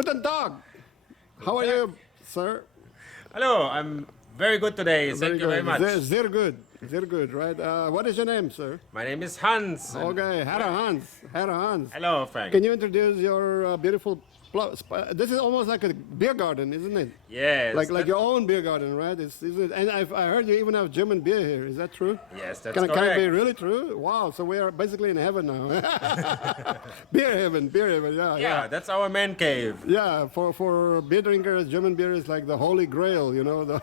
Guten Tag. How are you, sir? Hello, I'm very good today. Thank you very much. Sehr good. Very good, right? What is your name, sir? My name is Hans. Okay, Herr Hans. Herr Hans. Hello, Frank. Can you introduce your beautiful... This is almost like a beer garden, isn't it? Yes. Like your own beer garden, right? Isn't it? And I heard you even have German beer here. Is that true? Yes, that's Can correct. it be really true? Wow, so we are basically in heaven now. Beer heaven, yeah. Yeah, that's our man cave. Yeah, for beer drinkers, German beer is like the holy grail, you know.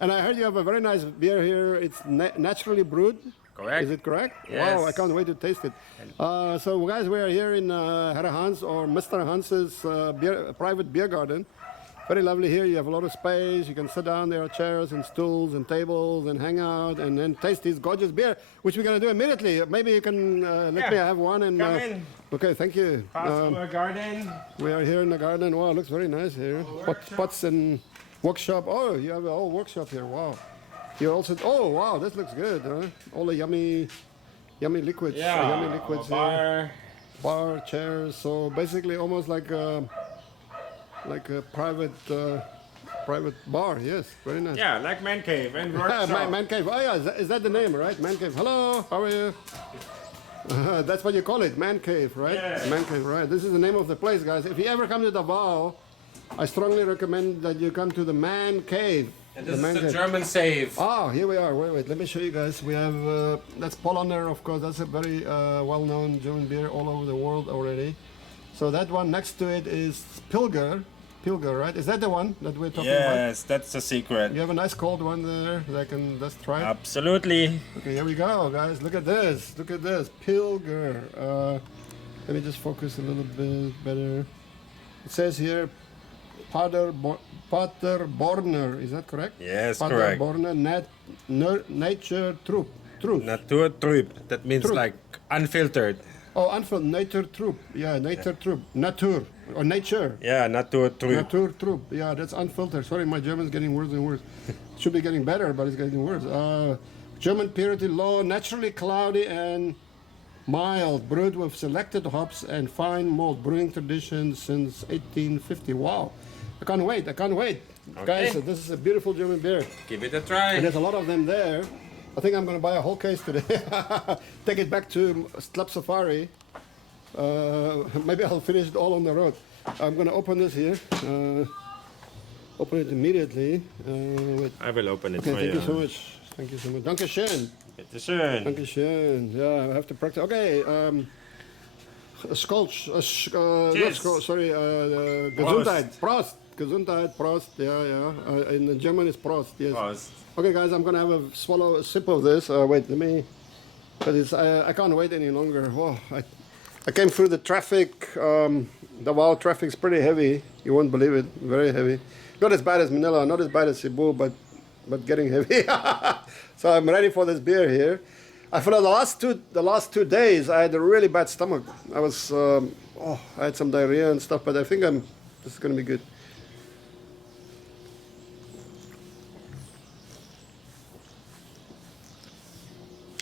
And I heard you have a very nice beer here. It's naturally brewed. Correct. Is it correct? Yes. Wow, I can't wait to taste it. So guys, we are here in Herr Hans or Mr. Hans's private beer garden. Very lovely here. You have a lot of space. You can sit down. There are chairs and stools and tables and hang out and then taste this gorgeous beer, which we're going to do immediately. Maybe you can let me have one. And Come in. Okay, thank you. Pass to our garden. We are here in the garden. Wow, it looks very nice here. Pots and workshop. Oh, you have a whole workshop here. Wow. You also. Oh, wow, this looks good. Huh? All the yummy liquids. Yeah, Yummy liquids bar. Bar, chairs. So basically, almost like a private bar. Yes, very nice. Yeah, like man cave and workshop. Man cave. Oh yeah, is that the name, right? Man cave. Hello, how are you? That's what you call it, man cave, right? Yeah. Man cave, right? This is the name of the place, guys. If you ever come to Davao, I strongly recommend that you come to the man cave. And this is the German save. Ah, here we are. Wait. Let me show you guys. We have that's Polaner, of course. That's a very well-known German beer all over the world already. So that one next to it is Pilger. Pilger, right? Is that the one that we're talking about? Yes, that's the secret. You have a nice cold one there that I can just try. Absolutely. Okay, here we go, guys. Look at this. Look at this. Pilger. Let me just focus a little bit better. It says here, Paterborner. Is that correct? Yes, correct. Paterborner, nature truth. Natur trüb. That means Trüb. like unfiltered. Oh, unfiltered. Nature truth. Yeah, nature truth. Natur. Or nature. Yeah, Natur trüb. Natur truth. Yeah, that's unfiltered. Sorry, my German's getting worse and worse. Should be getting better, but it's getting worse. German purity low, naturally cloudy and mild, brewed with selected hops and fine malt. Brewing tradition since 1850. Wow. I can't wait. Okay. Guys, this is a beautiful German beer. Give it a try. And there's a lot of them there. I think I'm going to buy a whole case today. Take it back to Club Safari. Maybe I'll finish it all on the road. I'm going to open this here. Open it immediately. I will open it Okay, for thank you. you so much. Thank you so much. Danke schön. Bitte schön. Danke schön. Yeah, I have to practice. Okay. Skolch. Cheers. Sorry. Gesundheit. Prost. Gesundheit. Prost. Yeah. In German it's Prost. Yes. Prost. Okay, guys, I'm gonna have a sip of this. Wait, let me. Because I can't wait any longer. Oh, I came through the traffic. Davao traffic's pretty heavy. You won't believe it. Very heavy. Not as bad as Manila. Not as bad as Cebu, but getting heavy. So I'm ready for this beer here. For the last 2 days, I had a really bad stomach. I was I had some diarrhea and stuff, but I think this is gonna be good.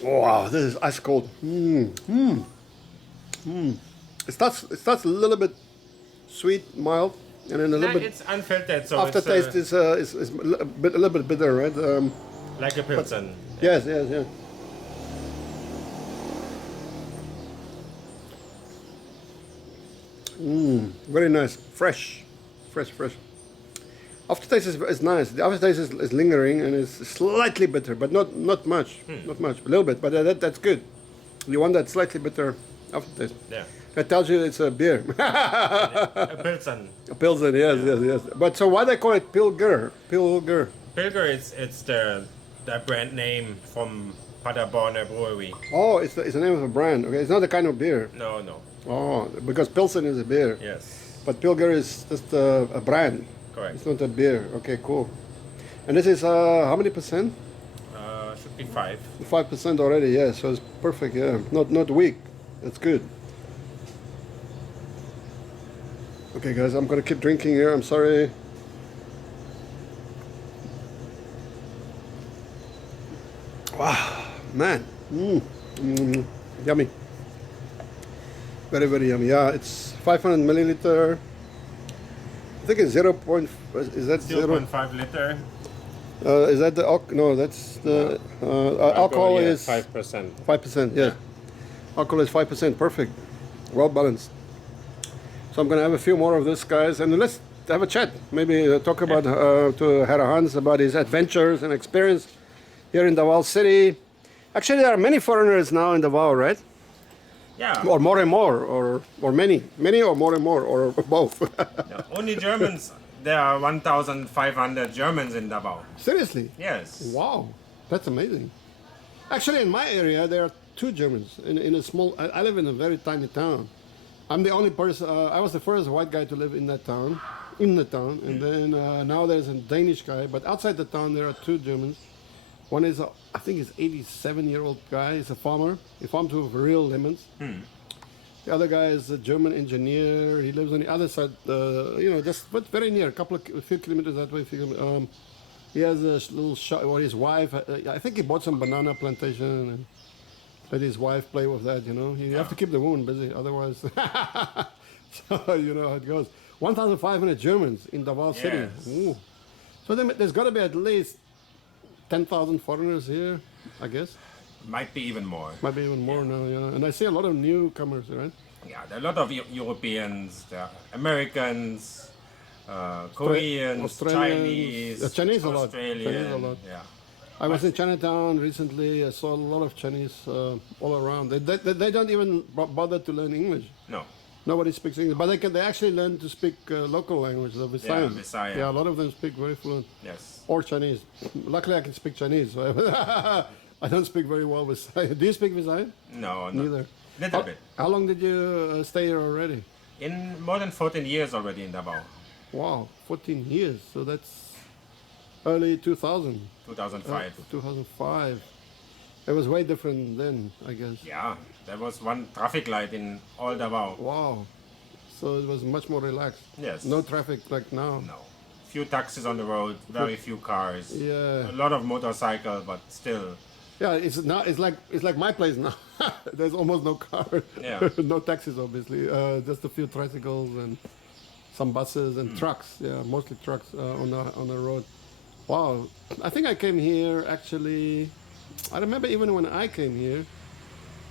Wow, this is ice cold. It starts a little bit sweet, mild, and then a little bit. It's unfiltered, so Aftertaste it's is a little bit bitter, right? like a pilsen. Yes. Very nice, fresh. Aftertaste is nice. The aftertaste is lingering and it's slightly bitter, but not much. Not much. A little bit, but that's good. You want that slightly bitter aftertaste. Yeah. That tells you it's a beer. A pilsen. A pilsen, yes. But so why they call it Pilger? Pilger, it's the brand name from Paderborner Brewery. Oh, it's the name of a brand. Okay, it's not the kind of beer. No. Oh, because Pilsen is a beer. Yes. But Pilger is just a brand. Correct. It's not a beer. Okay, cool. And this is how many percent? Should be 5. 5% already. Yeah, so it's perfect. Yeah, not weak. That's good. Okay, guys, I'm gonna keep drinking here. I'm sorry. Wow, man. Yummy. Very, very yummy. Yeah, it's 500 milliliter. I think it's 0. Is that 0.5 liter. Is that the no? That's the alcohol is 5%. 5%. Yes, alcohol is 5%. Perfect, well balanced. So I'm gonna have a few more of this, guys, and let's have a chat. Maybe talk about to Herr Hans about his adventures and experience here in Davao City. Actually, there are many foreigners now in Davao, right? Yeah. Or more and more, or many or more and more, or both. Yeah, only Germans. There are 1,500 Germans in Davao. Seriously? Yes. Wow, that's amazing. Actually, in my area, there are 2 Germans in a small. I live in a very tiny town. I'm the only person. I was the first white guy to live in that town, and then now there's a Danish guy. But outside the town, there are 2 Germans. One is, I think, he's 87-year-old guy. He's a farmer. He farms with real lemons. The other guy is a German engineer. He lives on the other side, just but very near, a few kilometers that way. He has a little shop, or his wife. I think he bought some banana plantation and let his wife play with that. You have to keep the woman busy, otherwise. So you know how it goes. 1,500 Germans in Davao City. Yes. Ooh. So there's got to be at least 10,000 foreigners here, I guess. Might be even more. Might be even more now, yeah. And I see a lot of newcomers, right? Yeah, there are a lot of Europeans, there are Americans, Koreans, Australians. Chinese, Chinese a lot. Australian. Chinese a lot. Yeah. I was in Chinatown recently. I saw a lot of Chinese all around. They don't even bother to learn English. No. Nobody speaks English, but they actually learn to speak local language, the Visayan. Yeah, Visayan. Yeah, a lot of them speak very fluent. Yes. Or Chinese. Luckily, I can speak Chinese. So I don't speak very well Visayan. Do you speak Visayan? No, Neither. Little bit. How long did you stay here already? In more than 14 years already in Davao. Wow, 14 years. So that's early 2000. 2005. 2005. It was way different then, I guess. Yeah, there was one traffic light in all Davao. Wow. So it was much more relaxed. Yes. No traffic like now. No. Few taxis on the road, very few cars. Yeah. A lot of motorcycle, but still. Yeah, it's like my place now. There's almost no cars. Yeah. No taxis, obviously. Just a few tricycles and some buses and trucks. Yeah, mostly trucks on the road. Wow. I think I came here actually. I remember even when I came here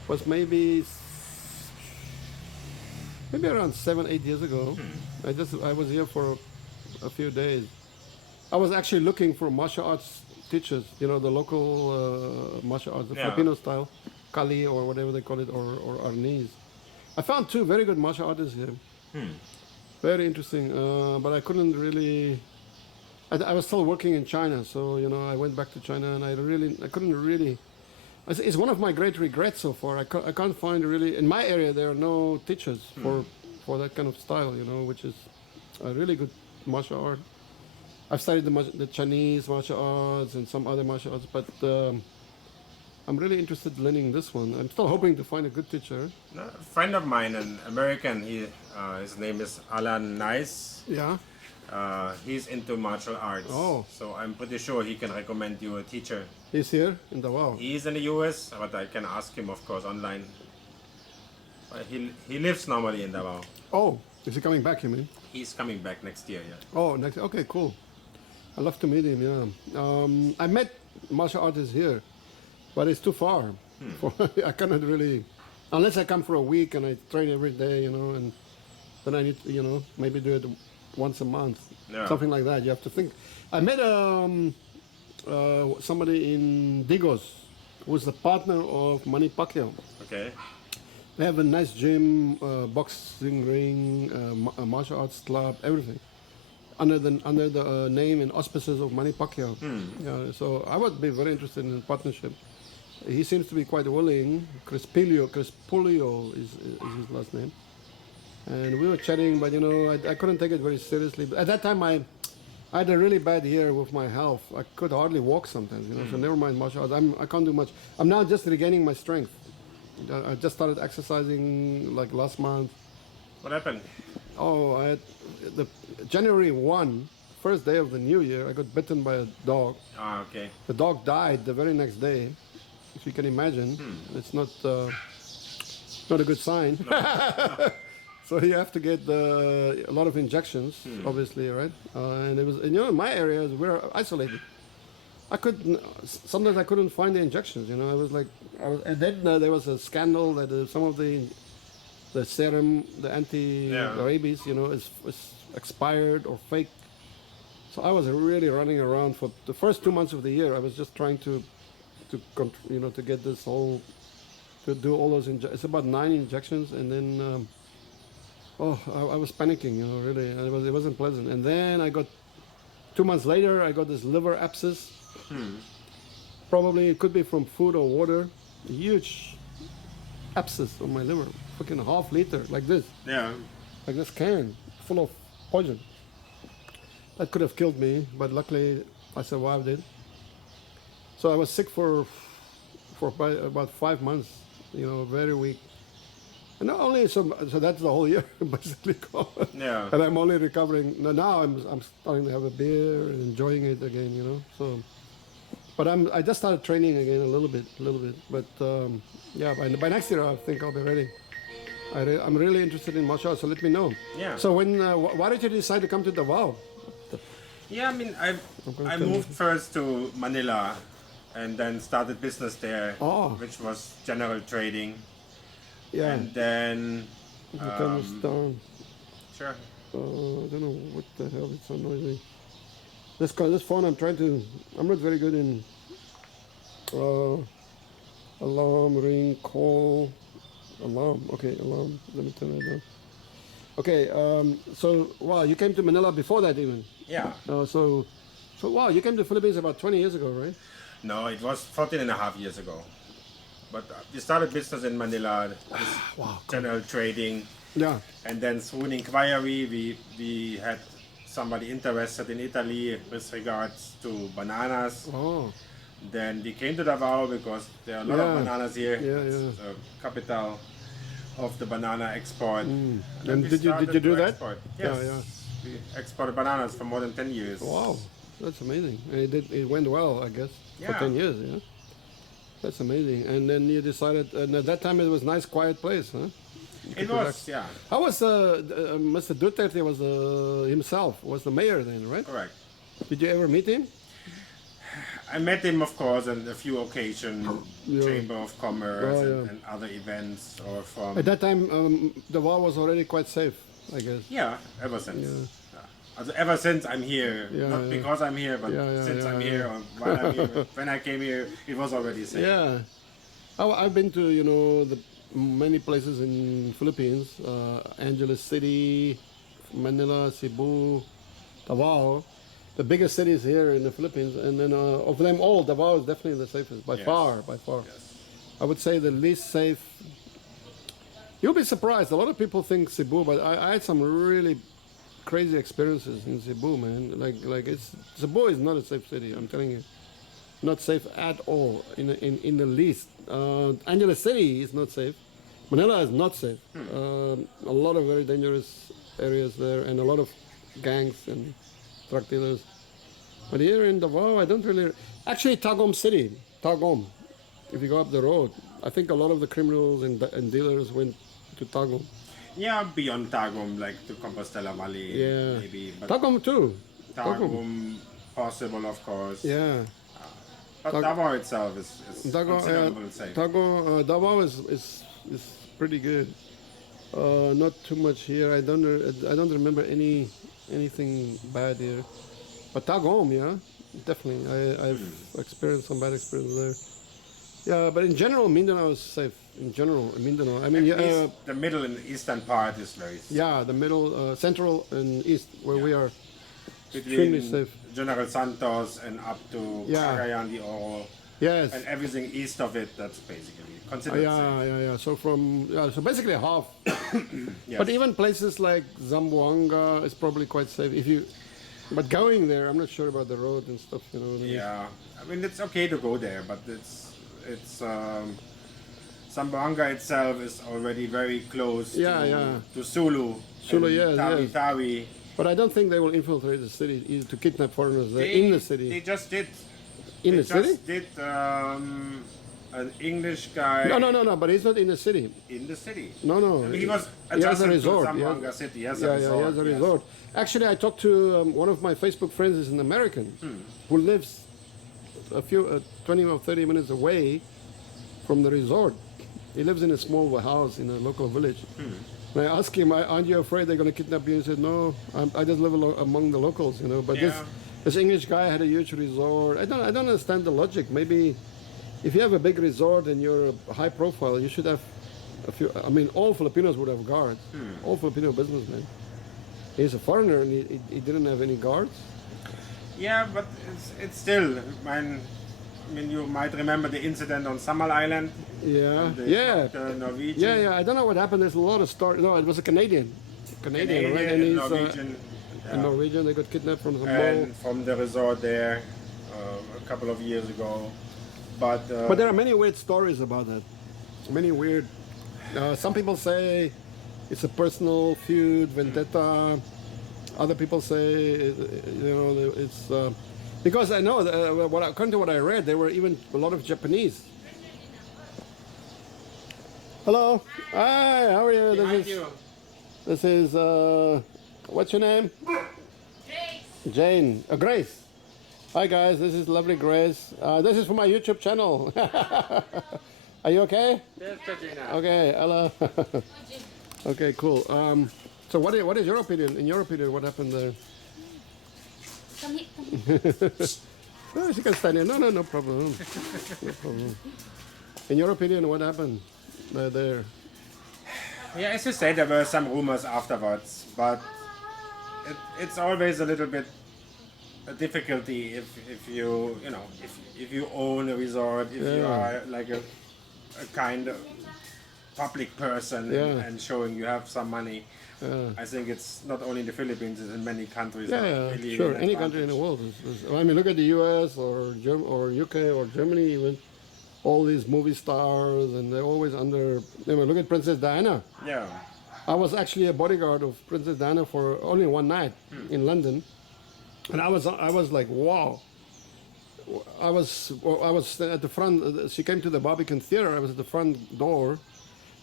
was maybe around 7-8 years ago. I was here for a few days. I was actually looking for martial arts teachers, the local martial arts, the Filipino style, Kali or whatever they call it, or Arnis. I found 2 very good martial artists here. Very interesting, but I couldn't really. I was still working in China, so I went back to China, and I couldn't really. It's one of my great regrets so far. I can't find really in my area. There are no teachers for that kind of style, which is a really good martial art. I've studied the Chinese martial arts and some other martial arts, but I'm really interested in learning this one. I'm still hoping to find a good teacher. A friend of mine, an American, his name is Alan Nice. Yeah. He's into martial arts. Oh. So I'm pretty sure he can recommend you a teacher. He's here in Davao. He's in the US, but I can ask him, of course, online. He lives normally in Davao. Oh, is he coming back, you mean? He's coming back next year, yeah. Oh, next. Okay, cool. I'd love to meet him, yeah. I met martial artists here, but it's too far. I cannot really, unless I come for a week and I train every day, and then I need to, maybe do it once a month, something like that. You have to think. I met somebody in Digos, who's the partner of Manny Pacquiao. Okay. They have a nice gym, boxing ring, a martial arts club, everything, under the name and auspices of Manny Pacquiao. Yeah, so I would be very interested in a partnership. He seems to be quite willing. Crispulio is his last name. And we were chatting, but I couldn't take it very seriously. At that time, I had a really bad year with my health. I could hardly walk sometimes, So never mind martial arts. I can't do much. I'm now just regaining my strength. I just started exercising like last month. What happened? Oh, I had the January 1, first day of the new year. I got bitten by a dog. Ah, okay. The dog died the very next day. If you can imagine, it's not a good sign. So you have to get a lot of injections, obviously, right? And it was, and, in my areas we're isolated. I couldn't. Sometimes I couldn't find the injections. I was like, and then there was a scandal that some of the serum, the Yeah. anti-rabies, is expired or fake. So I was really running around for the first 2 months of the year. I was just trying to get this whole, to do all those It's about 9 injections, and then I was panicking, really, and it wasn't pleasant. And then I got 2 months later, I got this liver abscess. Probably it could be from food or water. A huge abscess on my liver, fucking half liter, like this, Yeah. like this can full of poison. That could have killed me, but luckily I survived it. So I was sick for about 5 months, very weak. And not only so that's the whole year basically gone. Yeah. And I'm only recovering. Now I'm starting to have a beer and enjoying it again, So, but I just started training again a little bit. But yeah, by next year I think I'll be ready. I'm really interested in martial arts, so let me know. Yeah. So why did you decide to come to Davao? Yeah, I mean, I moved first to Manila and then started business there, Oh. which was general trading. Yeah. And then, Turn this down. sure. I don't know what the hell, it's so noisy. This phone, I'm not very good in alarm, ring, call, alarm. Okay, alarm. Let me turn that down. Okay, so wow, you came to Manila before that even. Yeah. So wow, you came to Philippines about 20 years ago, right? No, it was 14 and a half years ago. But we started business in Manila, this Wow. general trading. Yeah. And then through an inquiry, we had somebody interested in Italy with regards to bananas. Oh. Then we came to Davao because there are a lot of bananas here. Yeah, It's the capital of the banana export. And then we did you started do to that? export. Yeah, Yes. We exported bananas for more than 10 years. Wow, that's amazing. And it went well, I guess, for Yeah. 10 years. Yeah. That's amazing. And then you decided, and at that time it was a nice, quiet place, huh? It was, yeah, How was Mr. Duterte was himself was the mayor then, right? correct. Did you ever meet him? I met him, of course, on a few occasions, Yeah. Chamber of Commerce Oh, yeah. and other events, or from At that time, the war was already quite safe, I guess. yeah, ever since. Yeah. Ever since I'm here, Yeah, not yeah. because I'm here, but since I'm here, or while I'm here, when I came here, it was already safe. Yeah, I've been to the many places in Philippines, Angeles City, Manila, Cebu, Davao, the biggest cities here in the Philippines, and then of them all, Davao is definitely the safest by Yes. far. Yes. I would say the least safe. You'll be surprised. A lot of people think Cebu, but I had some really crazy experiences in Cebu, man. Like Cebu is not a safe city. I'm telling you, not safe at all in the least. Angeles City is not safe. Manila is not safe. A lot of very dangerous areas there, and a lot of gangs and drug dealers. But here in Davao, I don't really. Actually, Tagum City, Tagum. If you go up the road, I think a lot of the criminals and dealers went to Tagum. Yeah, beyond Tagum, like to Compostela Valley, Yeah. maybe. But Tagum too. Tagum, possible, of course. Yeah. But Davao itself is considerable safe. Davao is pretty good. Not too much here. I don't remember anything bad here. But Tagum, yeah, definitely. I've experienced some bad experience there. Yeah, but in general, Mindanao is safe. In general, Mindanao. I mean, At least the middle and eastern part is very safe. yeah, the middle, central, and east, where we are, Between extremely safe. General Santos and up to Yeah. Cagayan de Oro, Yes. and everything east of it, that's basically Oh, considered safe. yeah. So basically half. Yes. But even places like Zamboanga is probably quite safe if you. But going there, I'm not sure about the road and stuff. Yeah, I mean it's okay to go there, but it's Zamboanga itself is already very close to Sulu. Sulu, and yes, Tawi yes. Tawi. But I don't think they will infiltrate the city either to kidnap foreigners there They- in the They city. just did. In They the city? just did an English guy No, but he's not in the city. in the city. No. I mean, he was He has a adjusted to resort. Zamboanga City. He has a Yeah, resort. he has a yes. resort. Actually, I talked to one of my Facebook friends is an American who lives a few 20 or 30 minutes away from the resort. He lives in a small house in a local village. And I asked him, aren't you afraid they're going to kidnap you? He said, no, I just live among the locals, you know. But Yeah. this English guy had a huge resort. I don't understand the logic. Maybe if you have a big resort and you're a high profile, you should have a few. I mean, all Filipinos would have guards. All Filipino businessmen. He's a foreigner and he didn't have any guards. Yeah, but it's still. I mean, you might remember the incident on Samal Island. Yeah, The yeah, Norwegian. yeah. I don't know what happened. There's a lot of stories. No, it was a Canadian, right? Canadian And and he's Norwegian. a Norwegian. They got kidnapped from the mall. And from the resort there a couple of years ago. But But there are many weird stories about that. Many weird. Some people say it's a personal feud, vendetta. Other people say, you know, it's because I know according to what I read, there were even a lot of Japanese. Hello. Hi. How are you? behind you. This is what's your name? Grace. Jane. Grace. Hi guys. This is lovely Grace. This is for my YouTube channel. Are you okay? There's Georgina. Okay. Hello. Okay. Cool. So what is your opinion? In your opinion, what happened there? Come here. No, she can stand here. No problem. No problem. In your opinion, what happened there? Yeah, as you say, there were some rumors afterwards, but it's always a little bit a difficulty if you know if you own a resort, if you are like a kind of public person Yeah. and showing you have some money. I think it's not only in the Philippines; it's in many countries. that Yeah, really sure. an Any country in the world. I mean, look at the U.S. or UK or Germany even. All these movie stars, and they're always under. I mean, look at Princess Diana. Yeah, I was actually a bodyguard of Princess Diana for only one night in London, and I was like, wow. I was at the front. She came to the Barbican Theater. I was at the front door.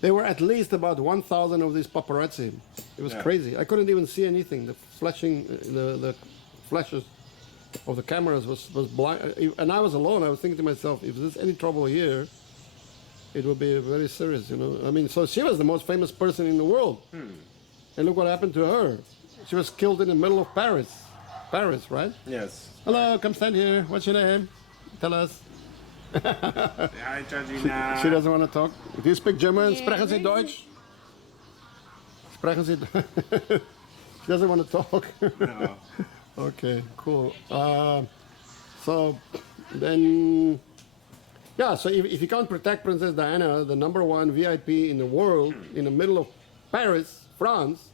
There were at least about 1,000 of these paparazzi. It was Yeah. crazy. I couldn't even see anything. The flashing, the flashes of the cameras was blind. And I was alone. I was thinking to myself, if there's any trouble here, it would be very serious, you know. I mean, so she was the most famous person in the world. And look what happened to her. She was killed in the middle of Paris. Paris, right? yes. Hello, come stand here. What's your name? Tell us. Hi, Georgina. She doesn't want to talk. Do you speak German? Sprechen Sie Deutsch? Sprechen Sie She doesn't want to talk. No. Okay, cool. So then, yeah, so if you can't protect Princess Diana, the #1 VIP in the world, in the middle of Paris, France,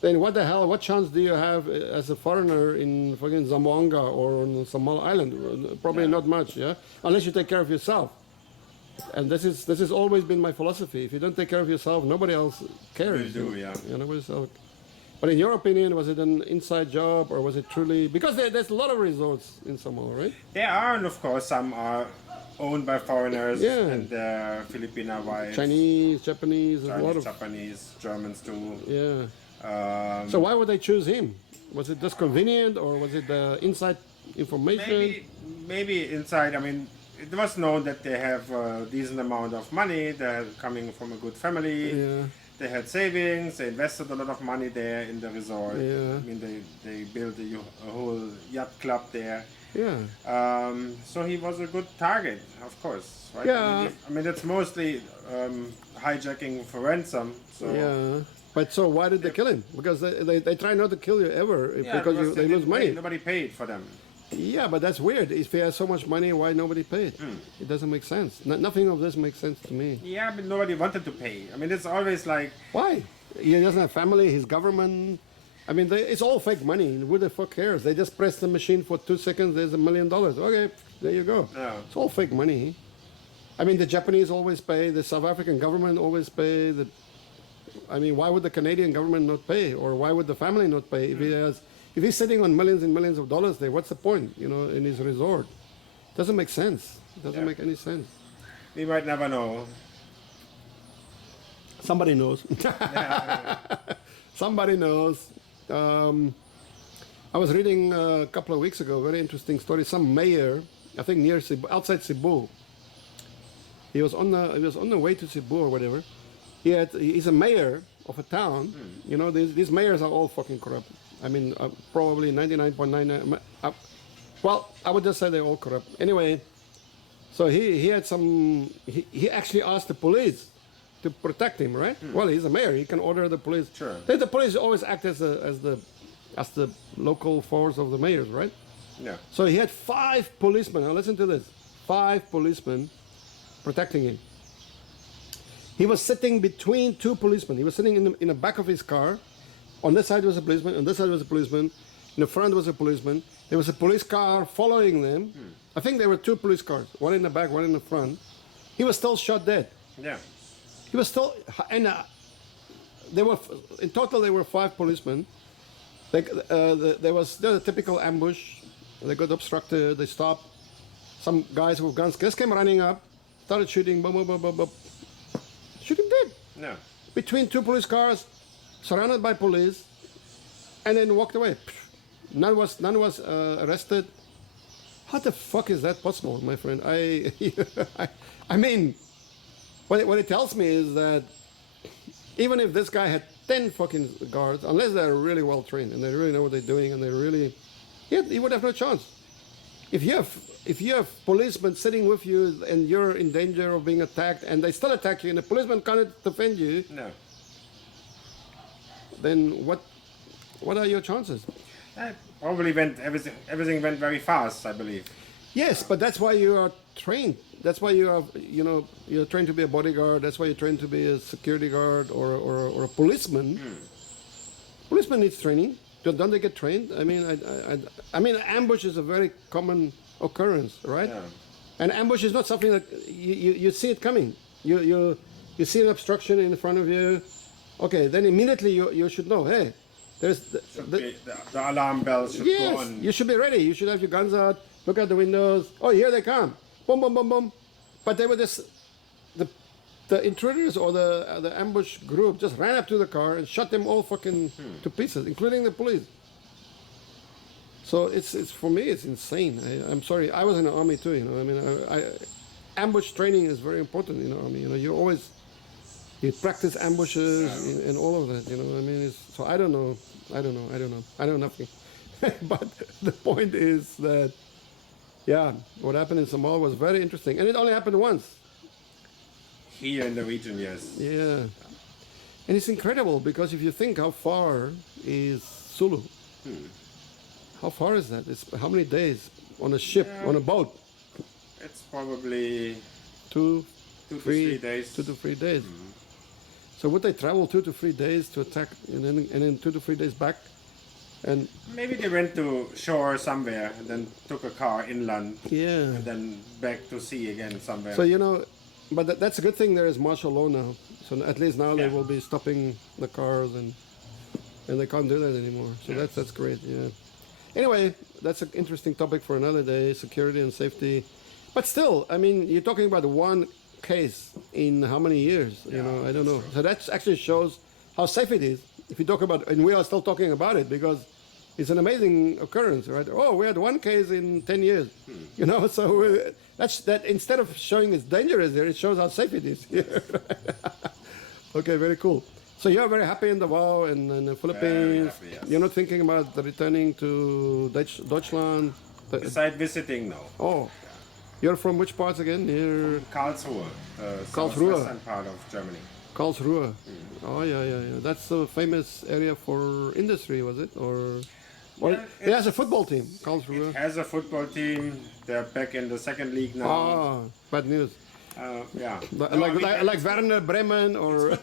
then what the hell, what chance do you have as a foreigner in fucking Zamboanga or on Samal Island? Probably not much, yeah? Unless you take care of yourself. And this has always been my philosophy. If you don't take care of yourself, nobody else cares. Will do, yeah. Nobody else. But in your opinion, was it an inside job or was it truly... Because there's a lot of resorts in Samoa, right? There are, and of course, some are owned by foreigners Yeah. and Filipina wives. Information. Japanese, there's a lot Chinese, of... Japanese, Germans too. Yeah. Um, So why would they choose him? Was it just convenient or was it inside information? maybe inside. I mean, it was known that they have a decent amount of money. They're coming from a good family. Yeah. They had savings. They invested a lot of money there in the resort. Yeah. I mean, they built a whole yacht club there. Yeah. So he was a good target, of course. Right? Yeah. I mean, it's mostly hijacking for ransom. So Yeah. But so why did they kill him? Because they try not to kill you ever yeah, because they lose didn't money. pay- nobody paid for them. Yeah, but that's weird. If he has so much money, why nobody paid? It doesn't make sense. Nothing of this makes sense to me. Yeah, but nobody wanted to pay. I mean, it's always like, Why? He doesn't have family, his government. I mean, it's all fake money. Who the fuck cares? They just press the machine for 2 seconds, there's $1 million. Okay, there you go. Yeah. It's all fake money. I mean, the Japanese always pay, the South African government always pay. I mean, why would the Canadian government not pay? Or why would the family not pay? If he's sitting on millions and millions of dollars there, what's the point, in his resort? Doesn't make sense. It doesn't Yeah. make any sense. We might never know. Somebody knows. Somebody knows. I was reading a couple of weeks ago, very interesting story. Some mayor, I think near Cebu, outside Cebu. He was on the way to Cebu or whatever. He's a mayor of a town. You know, these mayors are all fucking corrupt. I mean, probably 99.99. Well, I would just say they're all corrupt. Anyway, so he had some. He actually asked the police to protect him, right? Well, he's a mayor. He can order the police. Sure. The police always act as the local force of the mayors, right? Yeah. So he had 5 policemen. Now listen to this: 5 policemen protecting him. He was sitting between 2 policemen. He was sitting in the back of his car. On this side was a policeman. On this side was a policeman. In the front was a policeman. There was a police car following them. I think there were 2 police cars, one in the back, one in the front. He was still shot dead. Yeah. He was still, and there were in total there were 5 policemen. There was a typical ambush. They got obstructed. They stopped. Some guys with guns just came running up, started shooting. Boom, boom, boom, boom, boom. Shoot him dead. No. Between 2 police cars, surrounded by police, and then walked away. None was arrested. How the fuck is that possible, my friend? I mean, what it tells me is that even if this guy had 10 fucking guards, unless they're really well trained and they really know what they're doing and they really, he would have no chance. If you have policemen sitting with you and you're in danger of being attacked and they still attack you and the policeman can't defend you, No. then what are your chances? Probably everything went very fast, I believe. Yes, but that's why you are trained. That's why you're trained to be a bodyguard. That's why you're trained to be a security guard or a policeman. Policeman needs training. Don't they get trained? I mean, ambush is a very common occurrence, right? Yeah. And ambush is not something that you see it coming. You see an obstruction in front of you. Okay, then immediately you should know. Hey, there's The alarm bells should go on. you should be ready. You should have your guns out. Look out the windows. Oh, here they come. Boom, boom, boom, boom. But they were just the intruders or the ambush group just ran up to the car and shot them all fucking to pieces, including the police. So it's for me it's insane. I'm sorry. I was in the army too. You know. I mean, ambush training is very important in the army. You know, you practice ambushes and all of that. You know. I mean, so I don't know. I know nothing. But the point is that. Yeah, what happened in Samal was very interesting. And it only happened once. Here in the region, yes. Yeah. And it's incredible because if you think how far is Sulu? How far is that? It's how many days on a ship, on a boat? It's probably 2 to 3 days. 2 to 3 days. So would they travel 2 to 3 days to attack and then 2 to 3 days back? And maybe they went to shore somewhere and then took a car inland yeah. and then back to sea again somewhere. So, you know, but that's a good thing there is martial law now. So at least now they Yeah. will be stopping the cars and they can't do that anymore. So that's great, yeah. Anyway, that's an interesting topic for another day, security and safety. But still, I mean, you're talking about one case in how many years? You know, I don't know. So that actually shows how safe it is. If you talk about, and we are still talking about it because it's an amazing occurrence, right? Oh, we had one case in 10 years, you know. So that's that. Instead of showing it's dangerous there, it shows how safe it is. Okay, very cool. So you're very happy in Davao and in the Philippines. happy, yes. You're not thinking about returning to Deutschland. Besides visiting, no. Oh, you're from which parts again? Near Karlsruhe, Karlsruhe. southwestern part of Germany. Karlsruhe. Oh yeah. That's a famous area for industry, was it? Or it has a football team, Karlsruhe. It has a football team. They're back in the second league now. Ah, bad news. Yeah. Like Werner Bremen or.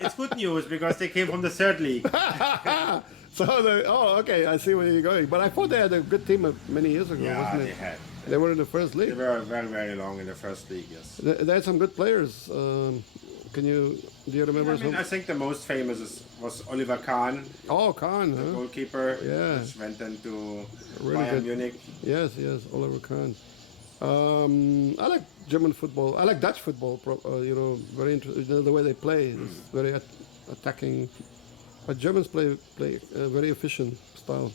It's good news because they came from the third league. So okay, I see where you're going. But I thought they had a good team many years ago, Yeah, wasn't they it? had. They were in the first They league. were very, very long in the first league, yes. They had some good players. Do you remember some? I think the most famous was Oliver Kahn, Oh, Kahn, the huh? goalkeeper, Yeah. which went then to Really Bayern good. Munich. Yes, Oliver Kahn. I like German football. I like Dutch football. You know, very interesting. You know, the way they play is very attacking. But Germans play very efficient style.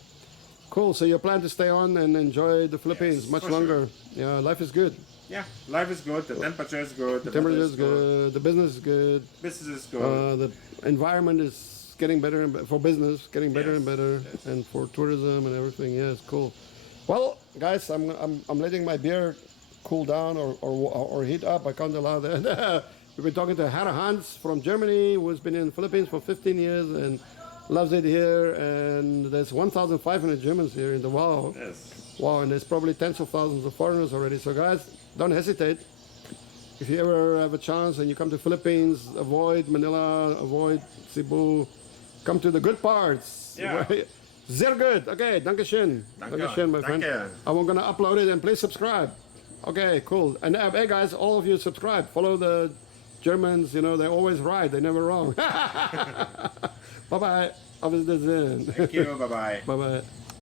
Cool. So you plan to stay on and enjoy the Philippines Yes, much for longer. Yeah, life is good. Yeah, life is good. The temperature is good. The Temperature weather is good. The business is good. Business is good. The environment is getting better and for business, getting better Yes, and better, yes. and for tourism and everything. Yeah, it's cool. Well, guys, I'm letting my beer cool down or heat up. I can't allow that. We've been talking to Hannah Hans from Germany, who's been in the Philippines for 15 years and loves it here. And there's 1,500 Germans here in the Wow. Yes. Wow, and there's probably tens of thousands of foreigners already. So guys, don't hesitate. If you ever have a chance and you come to Philippines, avoid Manila, avoid Cebu, come to the good parts. Yeah. Sehr good. Okay, dankeschön. Danke. Dankeschön, my friend. Danke. I'm gonna upload it and please subscribe. Okay, cool. And hey guys, all of you subscribe. Follow the Germans, you know, they're always right. They're never wrong. Bye-bye. Auf Wiedersehen. Thank you. Bye bye. Bye-bye.